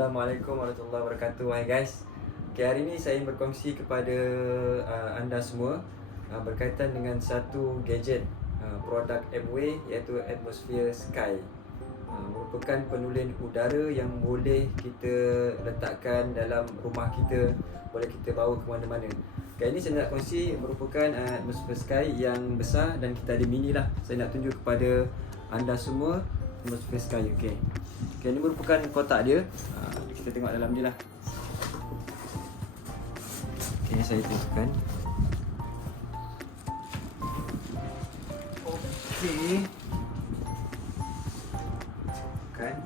Assalamualaikum warahmatullahi wabarakatuh. Hai guys. Okay, hari ini saya ingin berkongsi kepada anda semua berkaitan dengan satu gadget produk Amway, iaitu Atmosphere Sky. Merupakan penulin udara yang boleh kita letakkan dalam rumah kita, boleh kita bawa ke mana-mana. Okay, ini saya nak kongsi merupakan Atmosphere Sky yang besar dan kita ada mini lah. Saya nak tunjuk kepada anda semua Atmosphere Sky. Okay, ini merupakan kotak dia. Kita tengok dalam dia lah. Okay, saya tunjukkan. Okay, kan.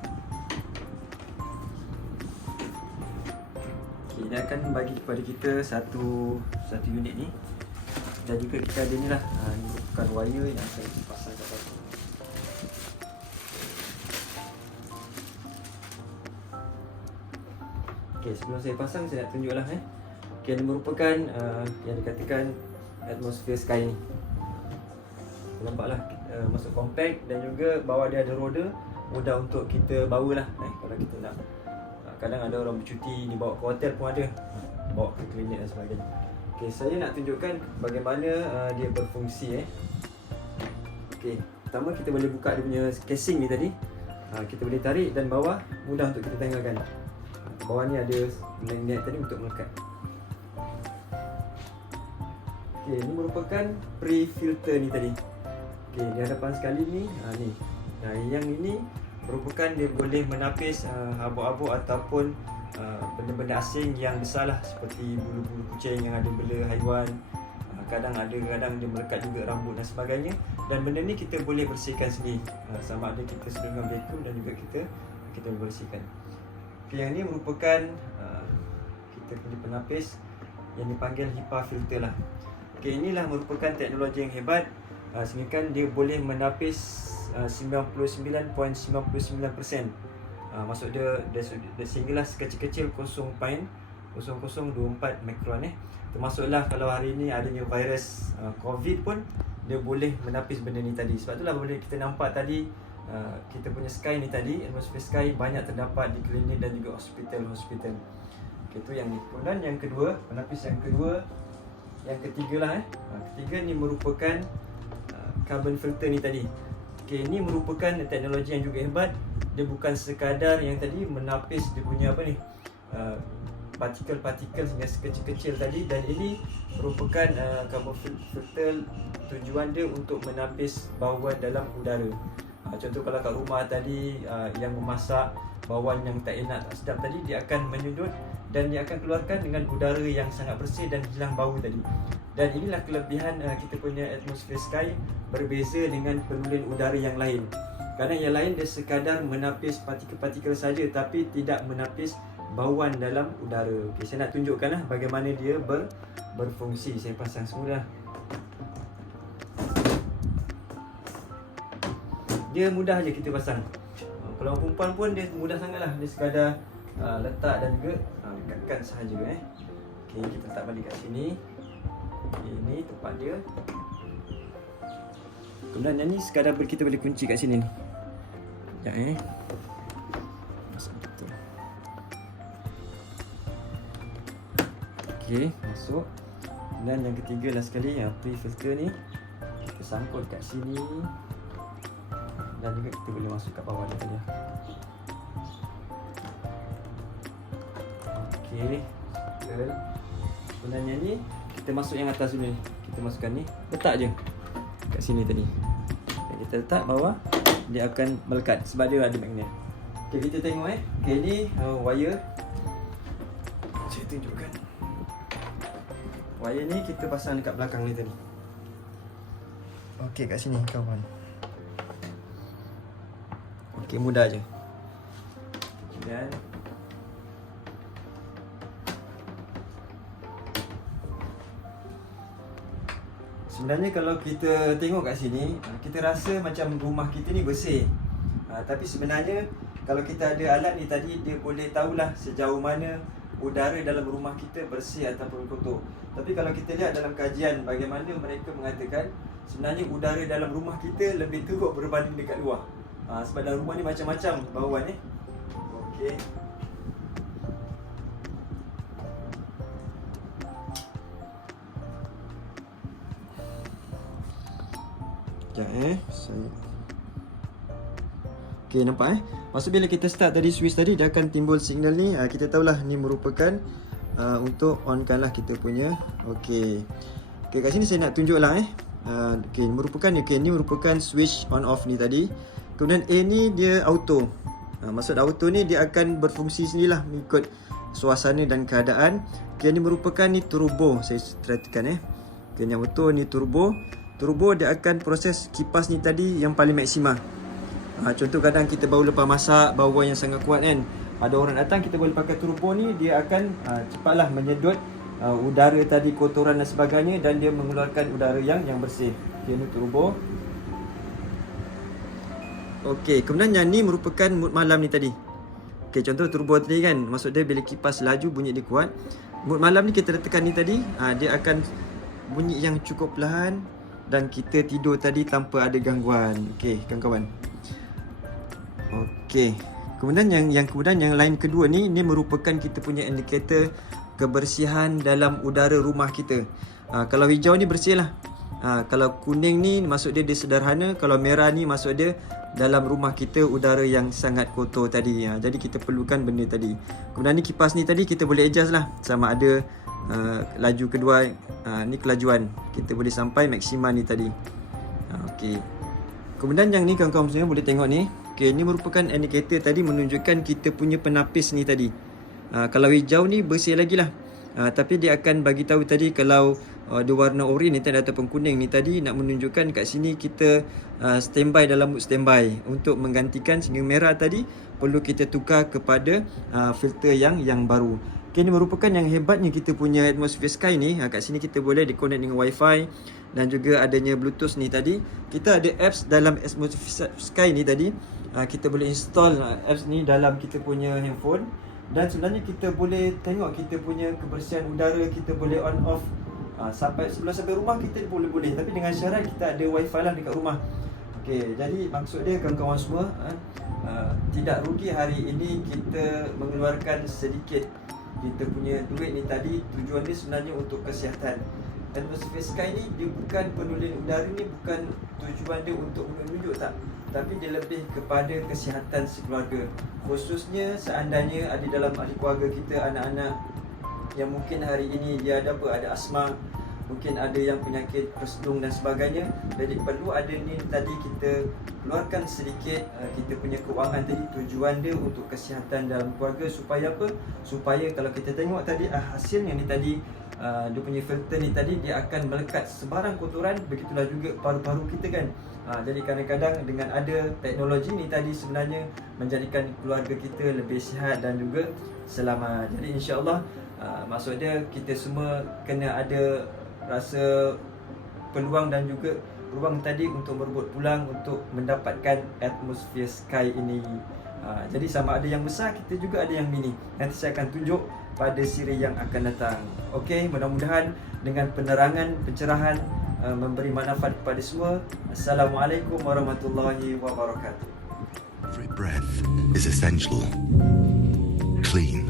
Okay, dia akan bagi kepada kita satu unit ni. Dan juga kita ada ni lah. Ini merupakan wire yang saya pasang kat bawah. Okay, sebelum saya pasang, saya nak tunjuklah Okay, ini merupakan yang dikatakan Atmosphere Sky ni. Nampaklah masuk compact dan juga bawah dia ada roda, mudah untuk kita bawa lah kalau kita nak. Kadang ada orang bercuti dibawa ke hotel pun ada, bawa ke klinik dan sebagainya. Okay, saya nak tunjukkan bagaimana dia berfungsi. Okay, pertama kita boleh buka dia punya casing ni tadi. Kita boleh tarik dan bawah mudah untuk kita tanggalkan. Bawah ni ada magnet tadi untuk melekat. Okay, ini merupakan pre-filter ni tadi. Okay, di hadapan sekali ni, ni. Yang ini merupakan dia boleh menapis habuk-habuk ataupun benda-benda asing yang besar lah, seperti bulu-bulu kucing yang ada bela haiwan. Kadang dia melekat juga rambut dan sebagainya. Dan benda ni kita boleh bersihkan sendiri, sama ada kita sudah dengan vacuum dan juga kita boleh bersihkan. Okay, yang ni merupakan kita punya penapis yang dipanggil HEPA filter lah. Okay, inilah merupakan teknologi yang hebat, sehingga dia boleh menapis 99.99%. Maksud dia sehinggalah sekecil-kecil 0.0024 mikron. Termasuklah kalau hari ni adanya virus COVID pun, dia boleh menapis benda ni tadi. Sebab itulah boleh kita nampak tadi, kita punya Sky ni tadi, Atmosphere Sky banyak terdapat di klinik dan juga hospital. Okay, itu yang ni. Kemudian yang kedua, penapis yang ketiga lah. Ketiga ni merupakan carbon filter ni tadi. Okay, ini merupakan teknologi yang juga hebat. Dia bukan sekadar yang tadi menapis dia punya partikel-partikel yang sekecil-kecil tadi, dan ini merupakan carbon filter. Tujuan dia untuk menapis bauan dalam udara. Contoh kalau kat rumah tadi yang memasak, bauan yang tak enak, tak sedap tadi, dia akan menyedut dan dia akan keluarkan dengan udara yang sangat bersih dan hilang bau tadi. Dan inilah kelebihan kita punya Atmosphere Sky, berbeza dengan penulin udara yang lain. Kadang yang lain dia sekadar menapis partikel-partikel saja, tapi tidak menapis bauan dalam udara. Okay, saya nak tunjukkanlah bagaimana dia berfungsi. Saya pasang semula. Dia mudah je kita pasang. Kalau perempuan pun dia mudah sangatlah. Dia sekadar letak dan juga dekatkan sahaja. Okay, kita letak balik kat sini. Ini tempat dia. Kemudian yang ni sekadar kita boleh kunci kat sini ni. Sekejap masuk betul. Okay, masuk. Dan yang ketiga lah sekali, yang pre-filter ni kita sangkut kat sini. Dan juga kita boleh masuk kat bawah dia tadi. Okay, kemudian yang ni kita masuk yang atas dulu ni. Kita masukkan ni, letak je kat sini tadi. Dan kita letak bawah, dia akan melekat sebab dia ada magnet. Okay, kita tengok Okay, ni wire. Saya tunjukkan. Wire ni kita pasang dekat belakang ni tadi. Okay, kat sini kawan. Okay, mudah je. Dan sebenarnya kalau kita tengok kat sini, kita rasa macam rumah kita ni bersih. Tapi sebenarnya kalau kita ada alat ni tadi, dia boleh tahulah sejauh mana udara dalam rumah kita bersih ataupun kotor. Tapi kalau kita lihat dalam kajian, bagaimana mereka mengatakan sebenarnya udara dalam rumah kita lebih teruk berbanding dekat luar. Sebab dalam rumah ni macam-macam bauan ni. Okey. Sekejap saya... Okay, nampak Maksud bila kita start tadi switch tadi, dia akan timbul signal ni. Kita tahulah ni merupakan untuk onkan lah kita punya. Okay, kat sini saya nak tunjuk lah ni merupakan switch on off ni tadi. Kemudian A ni dia auto. Maksud auto ni dia akan berfungsi sendirilah mengikut suasana dan keadaan. Okay, ni merupakan ni turbo. Saya tekan Okay, yang auto ni turbo. Turbo dia akan proses kipas ni tadi yang paling maksima. Contoh kadang kita baru lepas masak, bau yang sangat kuat kan, ada orang datang, kita boleh pakai turbo ni, dia akan cepatlah menyedot udara tadi, kotoran dan sebagainya, dan dia mengeluarkan udara yang bersih. Okay, ni turbo. Okay, kemudian yang ni merupakan mood malam ni tadi. Okay, contoh turbo tadi kan, maksud dia bila kipas laju bunyi dia kuat. Mood malam ni kita tekan ni tadi, dia akan bunyi yang cukup perlahan dan kita tidur tadi tanpa ada gangguan. Okay, kawan-kawan. Okey. Kemudian yang lain kedua ni merupakan kita punya indikator kebersihan dalam udara rumah kita. Kalau hijau ni bersih lah. Kalau kuning ni maksud dia sederhana. Kalau merah ni maksud dia dalam rumah kita udara yang sangat kotor tadi. Jadi kita perlukan benda tadi. Kemudian ni kipas ni tadi kita boleh adjust lah. Sama ada laju kedua, ni kelajuan. Kita boleh sampai maksima ni tadi. Okey. Kemudian yang ni kawan-kawan semua boleh tengok ni. Okay, ni merupakan indikator tadi menunjukkan kita punya penapis ni tadi. Kalau hijau ni bersih lagi lah. Tapi dia akan bagi tahu tadi kalau dia warna oranye ni tadi ataupun kuning ni tadi, nak menunjukkan kat sini kita standby dalam mood standby untuk menggantikan. Sehingga merah tadi perlu kita tukar kepada filter yang baru. Okay, ni merupakan yang hebatnya kita punya Atmosphere Sky ni. Kat sini kita boleh di-connect dengan Wi-Fi dan juga adanya Bluetooth ni tadi. Kita ada apps dalam Atmosphere Sky ni tadi. Kita boleh install apps ni dalam kita punya handphone. Dan sebenarnya kita boleh tengok kita punya kebersihan udara, kita boleh on off sampai rumah kita boleh. Tapi dengan syarat kita ada Wi-Fi lah dekat rumah. Okey, jadi maksud dia kawan-kawan semua, tidak rugi hari ini kita mengeluarkan sedikit kita punya duit ni tadi. Tujuan dia sebenarnya untuk kesihatan. Atmosphere Sky ni dia bukan penulis udara ni, bukan tujuan dia untuk menunjuk tak, tapi dia lebih kepada kesihatan sekeluarga. Khususnya seandainya ada dalam ahli keluarga kita anak-anak yang mungkin hari ini dia ada asma, mungkin ada yang penyakit persdung dan sebagainya. Jadi perlu ada ni tadi kita keluarkan sedikit kita punya keuangan tadi. Tujuan dia untuk kesihatan dalam keluarga supaya apa? Supaya kalau kita tengok tadi hasilnya ni tadi, dia punya filter ni tadi dia akan melekat sebarang kotoran. Begitulah juga paru-paru kita kan. Jadi kadang-kadang dengan ada teknologi ni tadi sebenarnya menjadikan keluarga kita lebih sihat dan juga selamat. Jadi insya-Allah maksud dia kita semua kena ada rasa peluang dan juga ruang tadi untuk berebut pulang untuk mendapatkan Atmosphere Sky ini. Jadi sama ada yang besar, kita juga ada yang mini. Nanti saya akan tunjuk pada siri yang akan datang. Okey, mudah-mudahan dengan penerangan, pencerahan memberi manfaat kepada semua. Assalamualaikum warahmatullahi wabarakatuh. Every breath is essential, clean,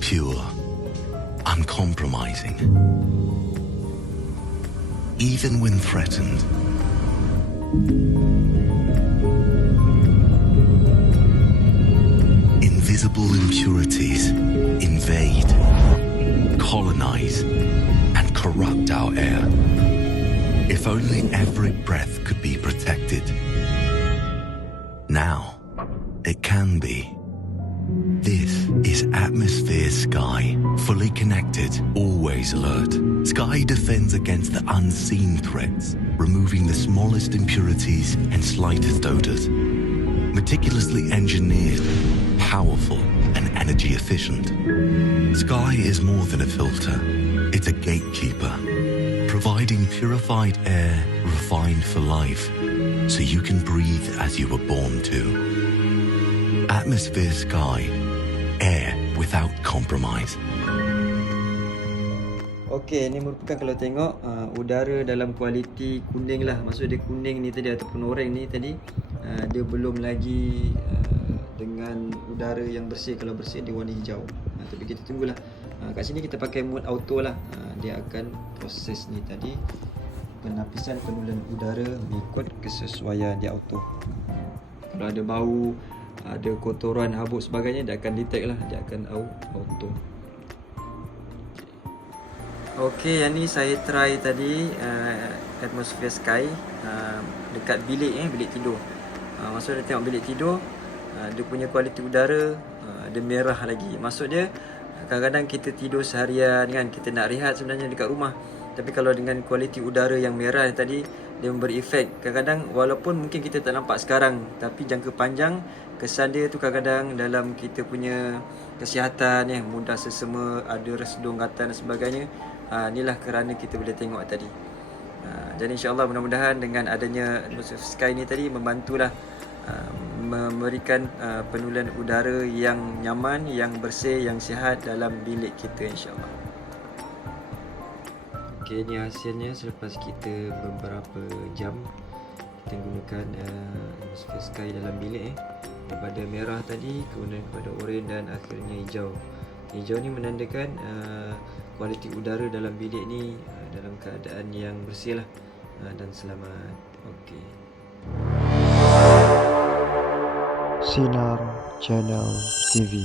pure, uncompromising. Even when threatened, invisible impurities invade, colonize, and corrupt our air. If only every breath could be protected. Now, it can be. This is Atmosphere Sky. Fully connected, always alert. Sky defends against the unseen threats, removing the smallest impurities and slightest odors. Meticulously engineered, powerful, and energy efficient. Sky is more than a filter. It's a gatekeeper, providing purified air refined for life, so you can breathe as you were born to. Atmosphere Sky. Air without compromise. Okey, ni merupakan kalau tengok udara dalam kualiti kuning lah. Maksud dia kuning ni tadi ataupun oranye ni tadi, dia belum lagi dengan udara yang bersih. Kalau bersih dia warna hijau. Tapi kita tunggulah. Kat sini kita pakai mode auto lah. Dia akan proses ni tadi. penapisan penulan udara mengikut kesesuaian dia auto. Kalau ada bau, ada kotoran, habuk sebagainya, dia akan detect lah, dia akan auto. Okey, yang ni saya try tadi atmosphere sky dekat bilik bilik tidur. Maksud dia tengok bilik tidur, dia punya kualiti udara dia merah lagi. Maksud dia kadang-kadang kita tidur seharian kan, kita nak rehat sebenarnya dekat rumah. Tapi kalau dengan kualiti udara yang merah yang tadi, dia memberi efek. Kadang-kadang walaupun mungkin kita tak nampak sekarang, tapi jangka panjang kesan dia tu kadang-kadang dalam kita punya kesihatan mudah sesama, ada resedung gatal dan sebagainya. Inilah kerana kita boleh tengok tadi. Jadi insya-Allah mudah-mudahan dengan adanya atmosphere sky ni tadi membantulah memberikan penulan udara yang nyaman, yang bersih, yang sihat dalam bilik kita insya-Allah. Okey, ni hasilnya selepas kita beberapa jam kita gunakan atmosphere sky dalam bilik daripada merah tadi kemudian kepada oranye dan akhirnya hijau. Hijau ni menandakan kualiti udara dalam bilik ni dalam keadaan yang bersih lah dan selamat. Okey. Sinar Channel TV.